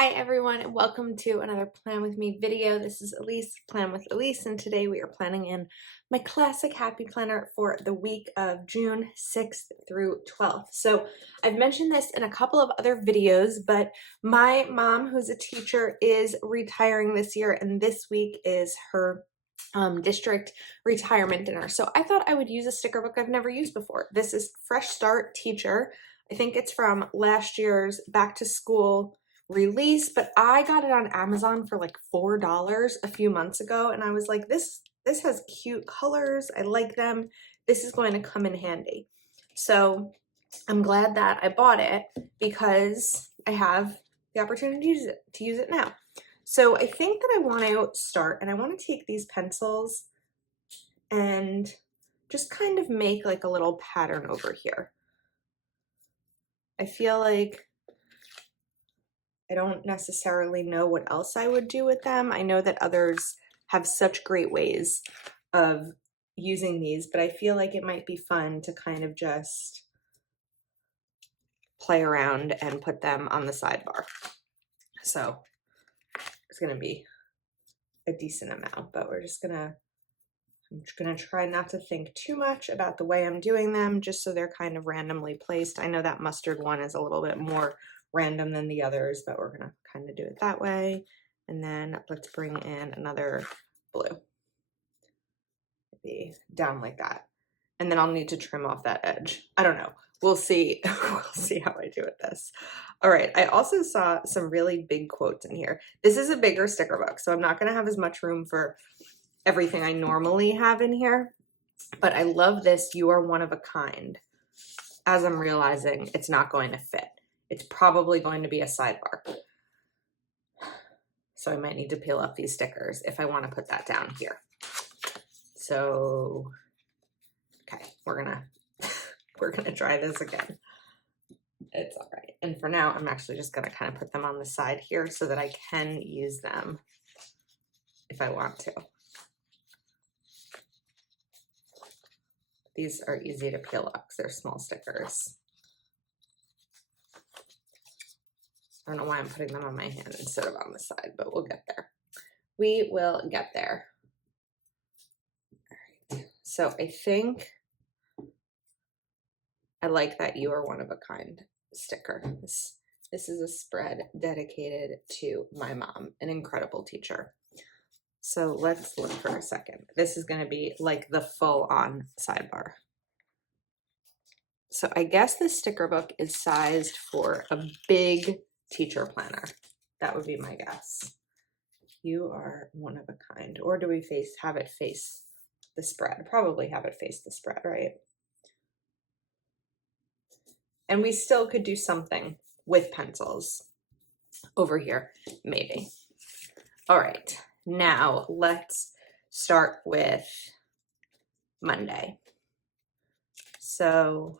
Hi everyone, and welcome to another Plan With Me video. This is Elise, Plan with Elise, and today we are planning in my classic happy planner for the week of June 6th through 12th. So I've mentioned this in a couple of other videos, but my mom, who's a teacher, is retiring this year, and this week is her district retirement dinner. So I thought I would use a sticker book I've never used before. This is Fresh Start Teacher. I think it's from last year's back to school release, but I got it on Amazon for like $4 a few months ago, and I was like, this has cute colors. I like them. This is going to come in handy. So I'm glad that I bought it because I have the opportunity to use it now. So I think that I want to start, and I want to take these pencils and just kind of make like a little pattern over here. I feel like I don't necessarily know what else I would do with them. I know that others have such great ways of using these, but I feel like it might be fun to kind of just play around and put them on the sidebar. So it's going to be a decent amount, but I'm just gonna try not to think too much about the way I'm doing them, just so they're kind of randomly placed. I know that mustard one is a little bit more random than the others, but we're gonna kind of do it that way. And then let's bring in another blue, maybe down like that. And then I'll need to trim off that edge. I don't know. We'll see. We'll see how I do with this. All right. I also saw some really big quotes in here. This is a bigger sticker book, so I'm not going to have as much room for everything I normally have in here. But I love this. You are one of a kind. As I'm realizing, it's not going to fit. It's probably going to be a sidebar. So I might need to peel up these stickers if I want to put that down here. So, okay, we're gonna try this again. It's all right. And for now, I'm actually just gonna kind of put them on the side here so that I can use them if I want to. These are easy to peel up because they're small stickers. I don't know why I'm putting them on my hand instead of on the side, but we'll get there. We will get there. All right. So I think I like that you are one of a kind sticker. This is a spread dedicated to my mom, an incredible teacher. So let's look for a second. This is going to be like the full-on sidebar. So I guess this sticker book is sized for a big teacher planner. That would be my guess. You are one of a kind. Or do we have it face the spread? Probably have it face the spread, right? And we still could do something with pencils over here, maybe. All right, now let's start with Monday. So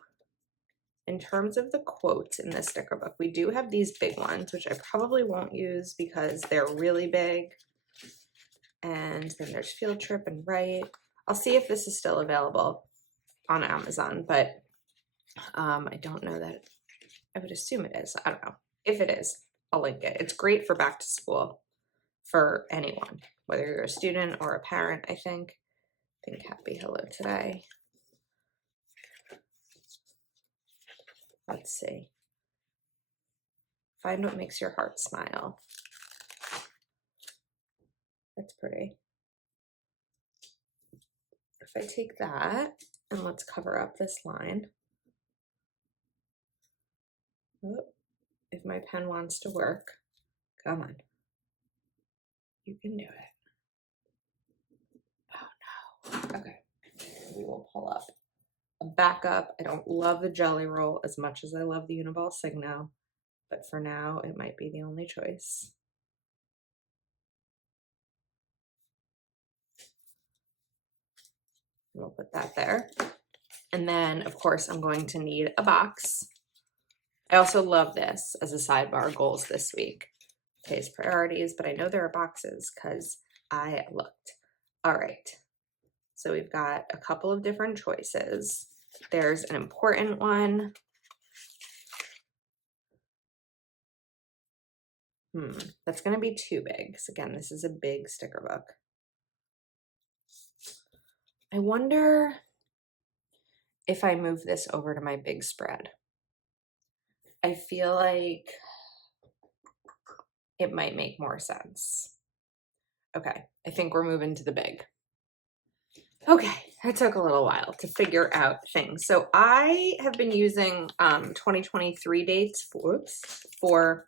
in terms of the quotes in this sticker book, we do have these big ones, which I probably won't use because they're really big. And then there's field trip and write. I'll see if this is still available on Amazon, but I don't know that. I would assume it is. I don't know. If it is, I'll link it. It's great for back to school for anyone, whether you're a student or a parent, I think. Happy hello today. Let's see. Find what makes your heart smile. That's pretty. If I take that and let's cover up this line. Oh, if my pen wants to work, come on. You can do it. Oh no. Okay. We will pull up a backup. I don't love the jelly roll as much as I love the Uniball Signo, but for now it might be the only choice. We'll put that there. And then of course I'm going to need a box. I also love this as a sidebar, goals this week. Today's priorities, but I know there are boxes because I looked. All right. So we've got a couple of different choices. There's an important one. That's going to be too big. Because again, this is a big sticker book. I wonder if I move this over to my big spread. I feel like it might make more sense. Okay, I think we're moving to the big. Okay, that took a little while to figure out things. So I have been using 2023 dates for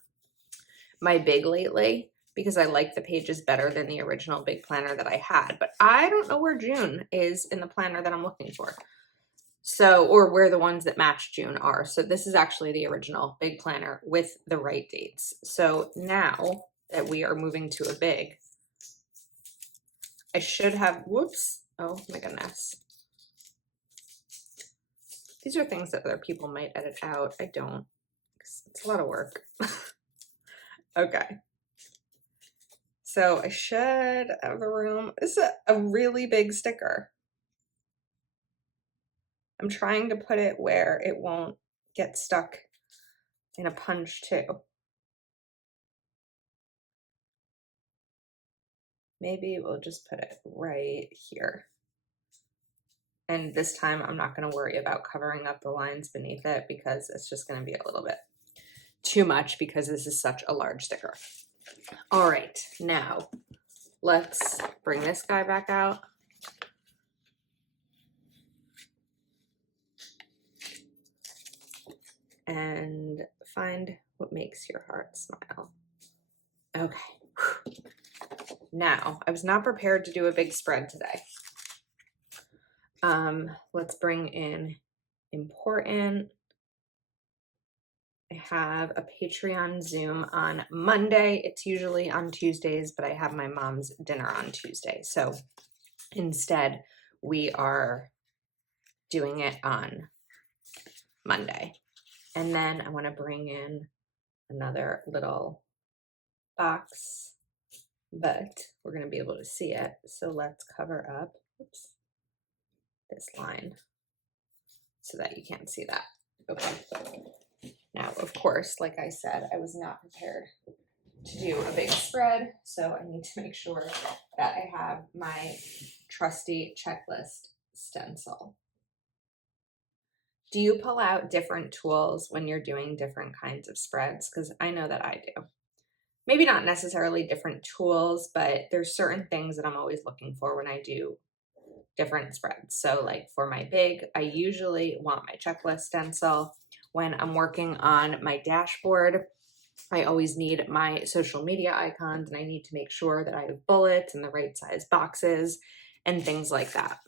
my big lately because I like the pages better than the original big planner that I had. But I don't know where June is in the planner that I'm looking for. So, or where the ones that match June are. So this is actually the original big planner with the right dates. So now that we are moving to a big, I should have, whoops, oh my goodness. These are things that other people might edit out. I don't, it's a lot of work. Okay. So I should have the room. This is a really big sticker. I'm trying to put it where it won't get stuck in a punch too. Maybe we'll just put it right here. And this time I'm not going to worry about covering up the lines beneath it because it's just going to be a little bit too much because this is such a large sticker. All right, now let's bring this guy back out. And find what makes your heart smile. Okay. Now, I was not prepared to do a big spread today. Let's bring in important. I have a Patreon Zoom on Monday. It's usually on Tuesdays, but I have my mom's dinner on Tuesday. So instead, we are doing it on Monday. And then I want to bring in another little box, but we're going to be able to see it. So let's cover up this line so that you can't see that. Okay. Now, of course, like I said, I was not prepared to do a big spread, so I need to make sure that I have my trusty checklist stencil. Do you pull out different tools when you're doing different kinds of spreads? Because I know that I do. Maybe not necessarily different tools, but there's certain things that I'm always looking for when I do different spreads. So like for my big, I usually want my checklist stencil. When I'm working on my dashboard, I always need my social media icons and I need to make sure that I have bullets and the right size boxes and things like that.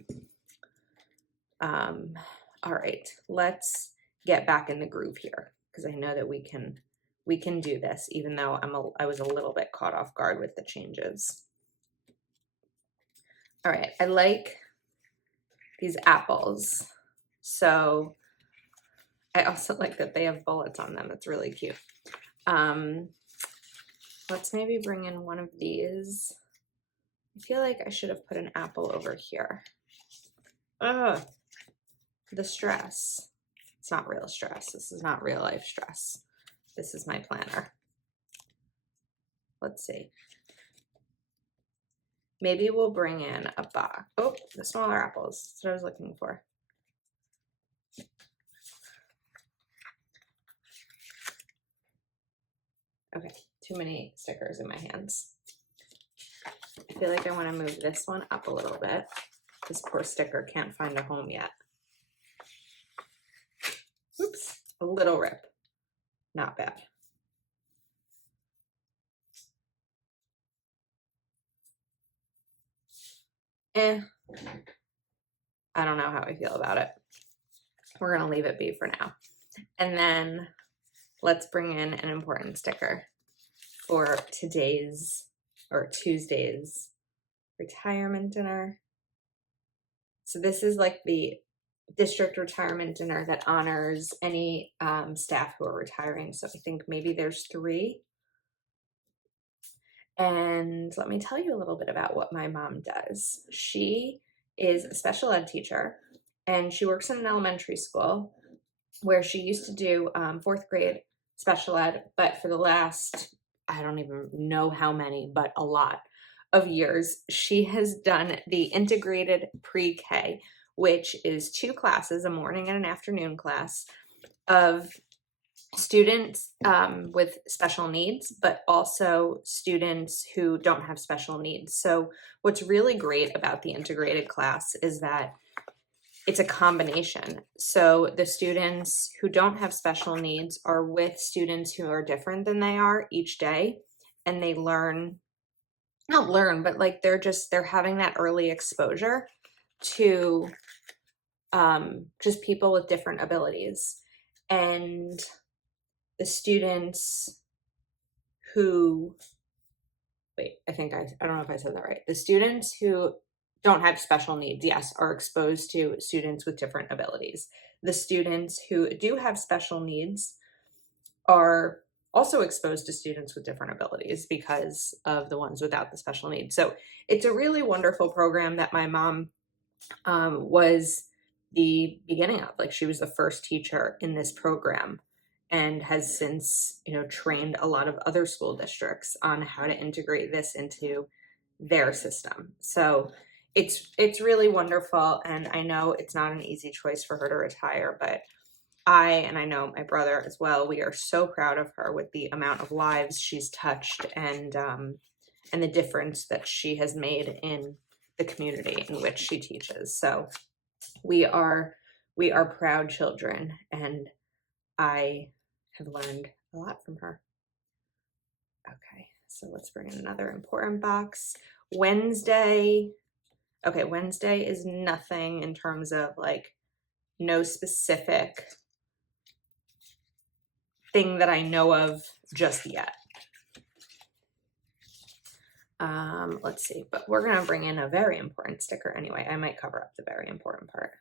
All right, let's get back in the groove here because I know that we can do this even though I was a little bit caught off guard with the changes. All right, I like these apples. So I also like that they have bullets on them. It's really cute. Let's maybe bring in one of these. I feel like I should have put an apple over here. Ugh, the stress. It's not real stress. This is not real life stress. This is my planner. Let's see. Maybe we'll bring in a box. Oh, the smaller apples. That's what I was looking for. Okay, too many stickers in my hands. I feel like I want to move this one up a little bit. This poor sticker can't find a home yet. Oops, a little rip. Not bad. I don't know how I feel about it. We're going to leave it be for now. And then let's bring in an important sticker for today's or Tuesday's retirement dinner. So this is like the district retirement dinner that honors any staff who are retiring. So I think maybe there's 3. And let me tell you a little bit about what my mom does. She is a special ed teacher and she works in an elementary school where she used to do 4th grade special ed, but for the last I don't even know how many, but a lot of years, she has done the integrated pre-K, which is 2 classes, a morning and an afternoon class, of students with special needs, but also students who don't have special needs. So what's really great about the integrated class is that it's a combination. So the students who don't have special needs are with students who are different than they are each day, and they learn, not learn, but like they're having that early exposure to just people with different abilities. And the students who, wait, I don't know if I said that right. The students who don't have special needs, yes, are exposed to students with different abilities. The students who do have special needs are also exposed to students with different abilities because of the ones without the special needs. So it's a really wonderful program that my mom was the beginning of. Like, she was the first teacher in this program and has since, trained a lot of other school districts on how to integrate this into their system. So it's really wonderful, and I know it's not an easy choice for her to retire, but I know my brother as well, we are so proud of her with the amount of lives she's touched and the difference that she has made in the community in which she teaches. So we are proud children, and I have learned a lot from her. Okay, so let's bring in another important box. Wednesday. Okay, Wednesday is nothing in terms of like no specific thing that I know of just yet. Let's see, but we're gonna bring in a very important sticker anyway. I might cover up the very important part.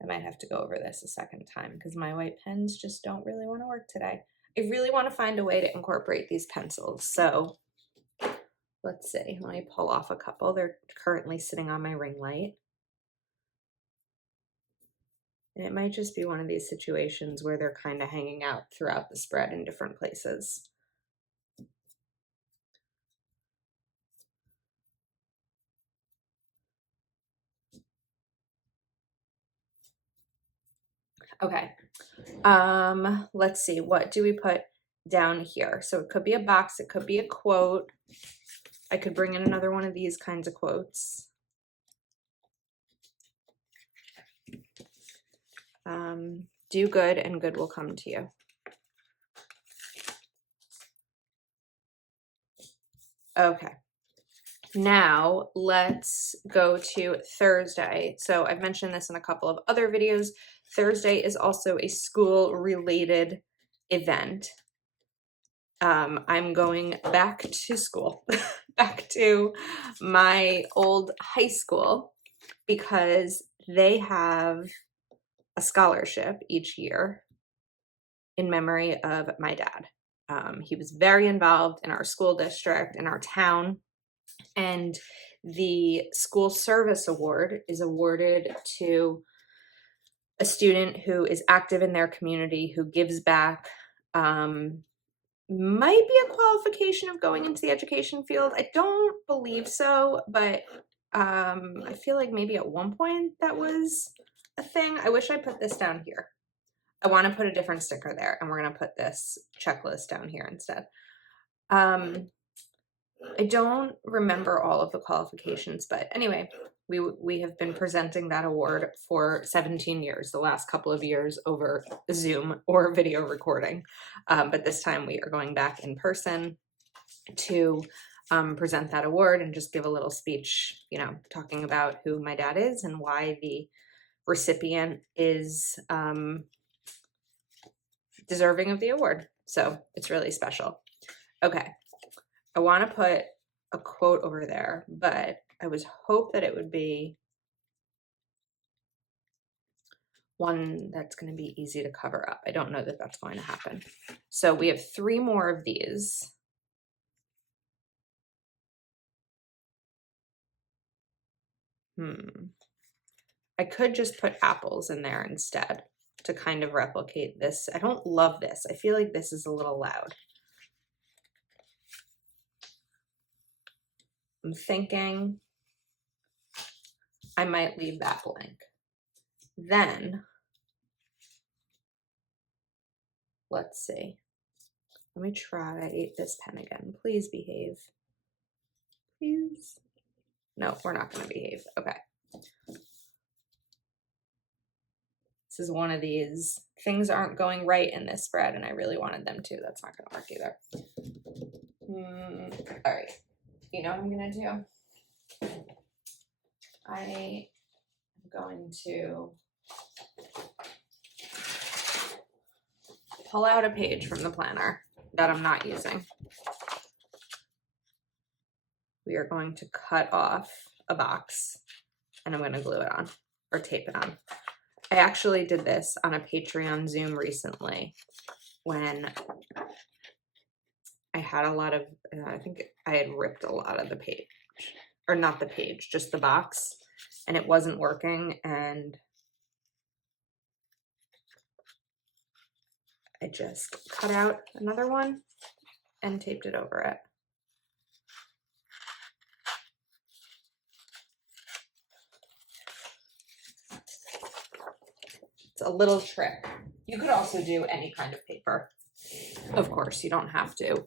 I might have to go over this a second time because my white pens just don't really want to work today. I really want to find a way to incorporate these pencils. So let's see, let me pull off a couple. They're currently sitting on my ring light. And it might just be one of these situations where they're kind of hanging out throughout the spread in different places. Okay. Let's see, what do we put down here? So it could be a box, it could be a quote. I could bring in another one of these kinds of quotes. Do good and good will come to you. Okay. Now let's go to Thursday. So I've mentioned this in a couple of other videos. Thursday is also a school related event. I'm going back to school, back to my old high school, because they have a scholarship each year in memory of my dad. He was very involved in our school district, in our town, and the school service award is awarded to a student who is active in their community, who gives back. Might be a qualification of going into the education field. I don't believe so, but I feel like maybe at one point that was a thing. I wish I put this down here. I want to put a different sticker there, and we're going to put this checklist down here instead. I don't remember all of the qualifications, but anyway, we have been presenting that award for 17 years, the last couple of years over Zoom or video recording. But this time we are going back in person to present that award and just give a little speech, talking about who my dad is and why the recipient is deserving of the award. So it's really special. Okay. I want to put a quote over there, but I was hope that it would be one that's going to be easy to cover up. I don't know that that's going to happen. So we have 3 more of these. I could just put apples in there instead to kind of replicate this. I don't love this. I feel like this is a little loud. I'm thinking I might leave that blank. Then, let's see. Let me try this pen again. Please behave. Please. No, we're not going to behave. Okay. This is one of these things aren't going right in this spread, and I really wanted them to. That's not going to work either. All right. You know what I'm going to do? I am going to pull out a page from the planner that I'm not using. We are going to cut off a box, and I'm going to glue it on or tape it on. I actually did this on a Patreon Zoom recently when I had a lot of, I think I had ripped a lot of the page, or not the page, just the box, and it wasn't working, and I just cut out another one and taped it over it. It's a little trick. You could also do any kind of paper. Of course, you don't have to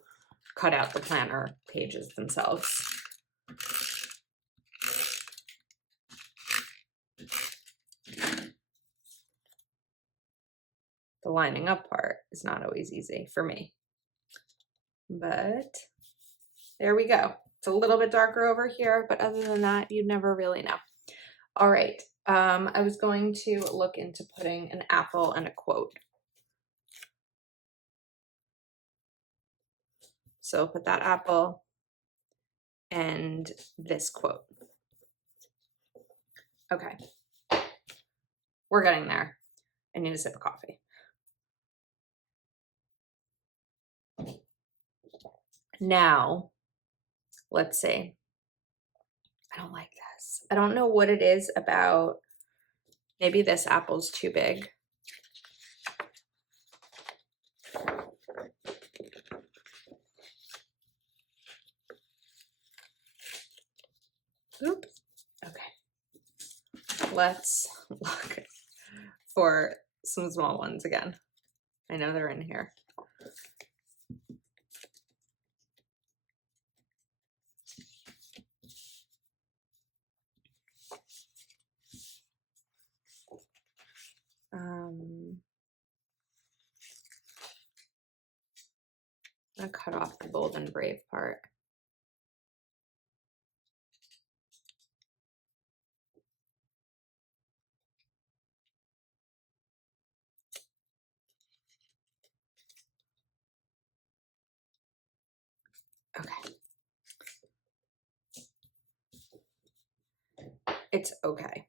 cut out the planner pages themselves. The lining up part is not always easy for me, but there we go. It's a little bit darker over here, but other than that, you'd never really know. All right, I was going to look into putting an apple and a quote. So put that apple and this quote. Okay, we're getting there. I need a sip of coffee. Now, let's see. I don't like this. I don't know what it is about. Maybe this apple's too big. Oops. Okay. Let's look for some small ones again. I know they're in here. I'm gonna cut off the bold and brave part. Okay. It's okay.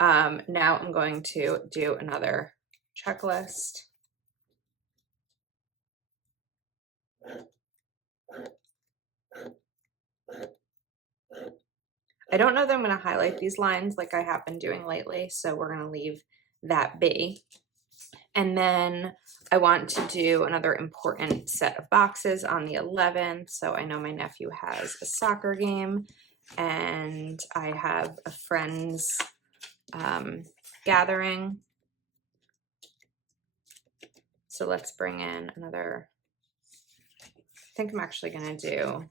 Now I'm going to do another checklist. I don't know that I'm going to highlight these lines like I have been doing lately, so we're going to leave that be. And then I want to do another important set of boxes on the 11th. So I know my nephew has a soccer game, and I have a friend's gathering. So let's bring in another, I think I'm actually going to do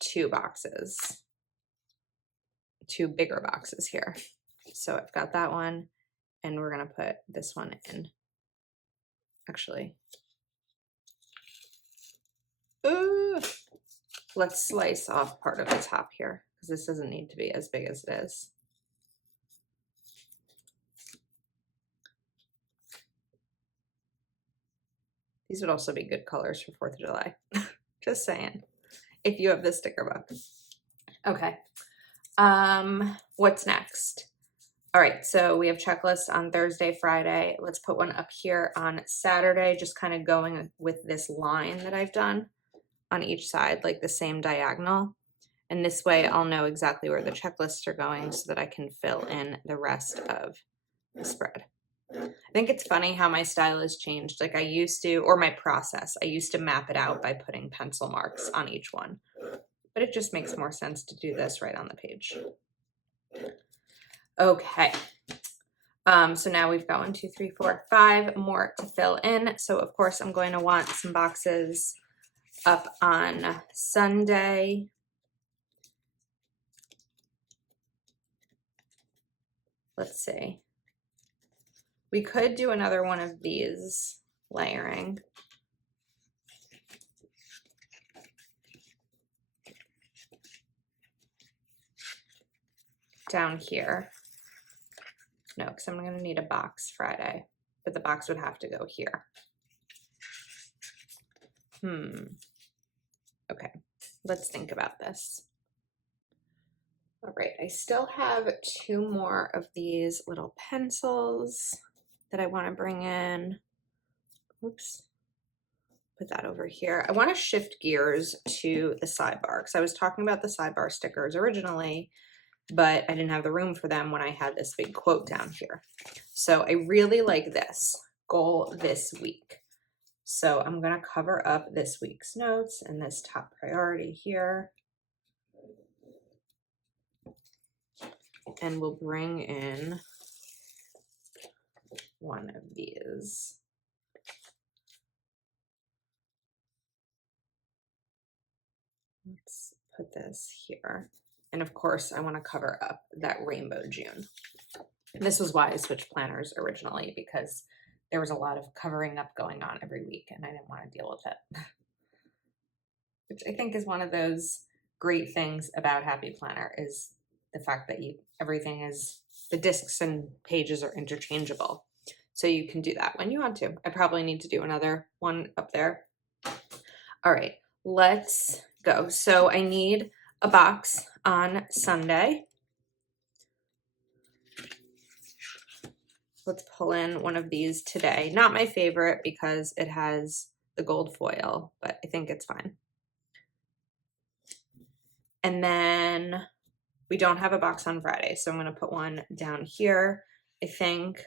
2 boxes, 2 bigger boxes here. So I've got that one, and we're going to put this one in. Actually, let's slice off part of the top here because this doesn't need to be as big as it is. These would also be good colors for 4th of July. Just saying, if you have the sticker book. Okay. What's next? All right, so we have checklists on Thursday, Friday. Let's put one up here on Saturday, just kind of going with this line that I've done on each side, like the same diagonal. And this way I'll know exactly where the checklists are going so that I can fill in the rest of the spread. I think it's funny how my style has changed. Like I used to, or my process, I used to map it out by putting pencil marks on each one, but it just makes more sense to do this right on the page. Okay. So now we've got 1, 2, 3, 4, 5 more to fill in. So of course I'm going to want some boxes up on Sunday. Let's see. We could do another one of these layering. Down here. No, because I'm going to need a box Friday, but the box would have to go here. Okay, let's think about this. All right, I still have 2 more of these little pencils that I want to bring in. Oops. Put that over here. I want to shift gears to the sidebar because I was talking about the sidebar stickers originally, but I didn't have the room for them when I had this big quote down here. So I really like this goal this week. So I'm going to cover up this week's notes and this top priority here. And we'll bring in one of these. Let's put this here. And of course, I want to cover up that rainbow June. This was why I switched planners originally, because there was a lot of covering up going on every week and I didn't want to deal with it. Which I think is one of those great things about Happy Planner is the fact that everything is, the discs and pages are interchangeable. So you can do that when you want to. I probably need to do another one up there. All right, let's go. So I need a box on Sunday. Let's pull in one of these today. Not my favorite because it has the gold foil, but I think it's fine. And then we don't have a box on Friday, so I'm going to put one down here. I think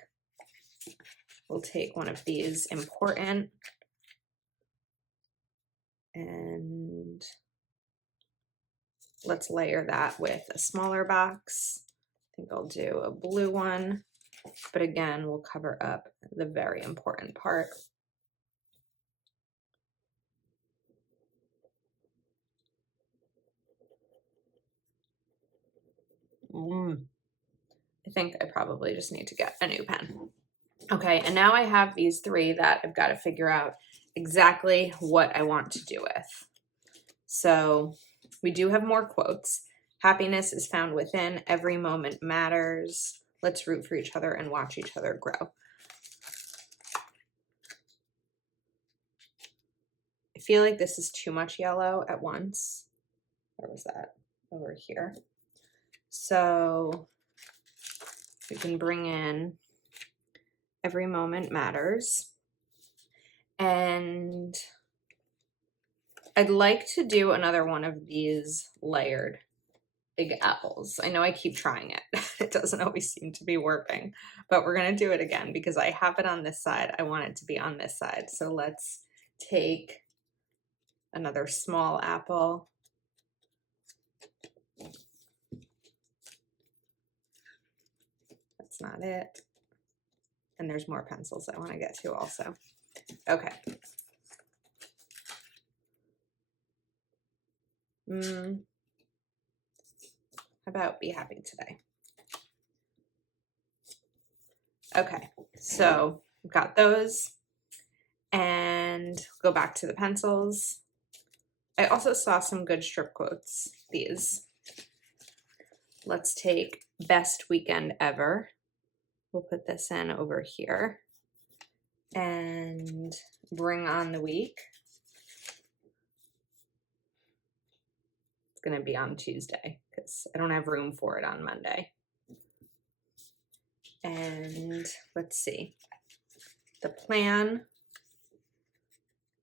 we'll take one of these important and let's layer that with a smaller box. I think I'll do a blue one, but again, we'll cover up the very important part. I think I probably just need to get a new pen. Okay, and now I have these 3 that I've got to figure out exactly what I want to do with. So we do have more quotes. Happiness is found within. Every moment matters. Let's root for each other and watch each other grow. I feel like this is too much yellow at once. Where was that? Over here. So we can bring in every moment matters. And I'd like to do another one of these layered big apples. I know I keep trying it. It doesn't always seem to be working, but we're going to do it again because I have it on this side. I want it to be on this side. So let's take another small apple. That's not it. And there's more pencils I want to get to also. Okay. How about be happy today? Okay, so we've got those and go back to the pencils. I also saw some good strip quotes, these. Let's take best weekend ever. We'll put this in over here and bring on the week. It's going to be on Tuesday because I don't have room for it on Monday. And let's see. The plan,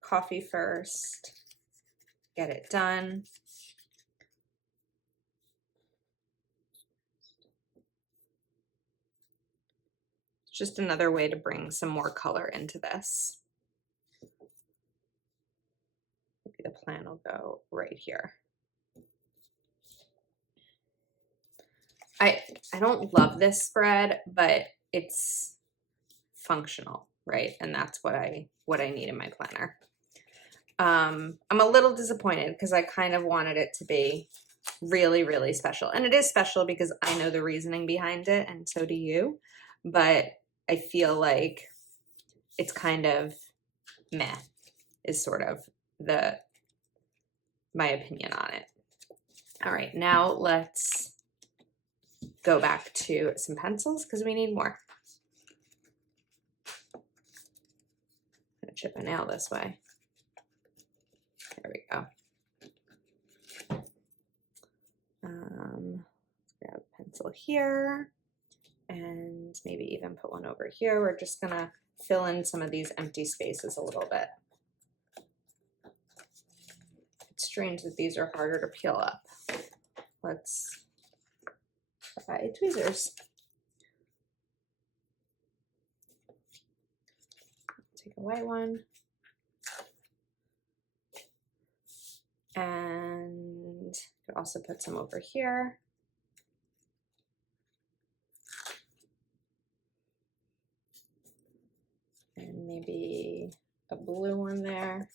coffee first, get it done. just another way to bring some more color into this. Maybe the plan will go right here. I don't love this spread, but it's functional, right? And that's what I need in my planner. I'm a little disappointed because I kind of wanted it to be really, really special. And it is special because I know the reasoning behind it, and so do you. But I feel like it's kind of meh is sort of my opinion on it. All right, now let's go back to some pencils because we need more. I'm gonna chip a nail this way. There we go. Grab a pencil here and maybe even put one over here. We're just gonna fill in some of these empty spaces a little bit. It's strange that these are harder to peel up. Let's try tweezers. Take a white one. And could also put some over here. And maybe a blue one there.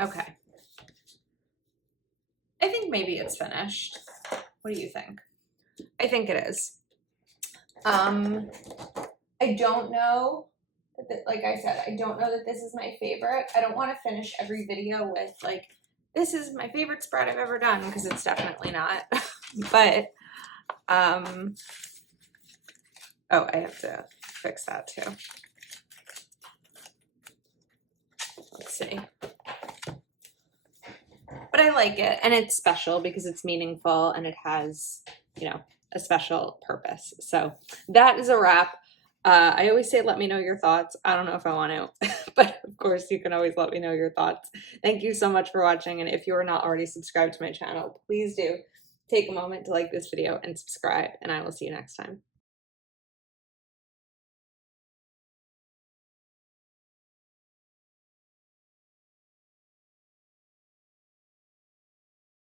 Okay. I think maybe it's finished. What do you think? I think it is. I don't know, like I said, I don't know that this is my favorite. I don't want to finish every video with like, this is my favorite spread I've ever done, because it's definitely not. But, oh, I have to fix that too. Let's see. But I like it, and it's special because it's meaningful and it has, you know, a special purpose. So that is a wrap. I always say, let me know your thoughts. I don't know if I want to, but of course you can always let me know your thoughts. Thank you so much for watching. And if you are not already subscribed to my channel, please do take a moment to like this video and subscribe, and I will see you next time.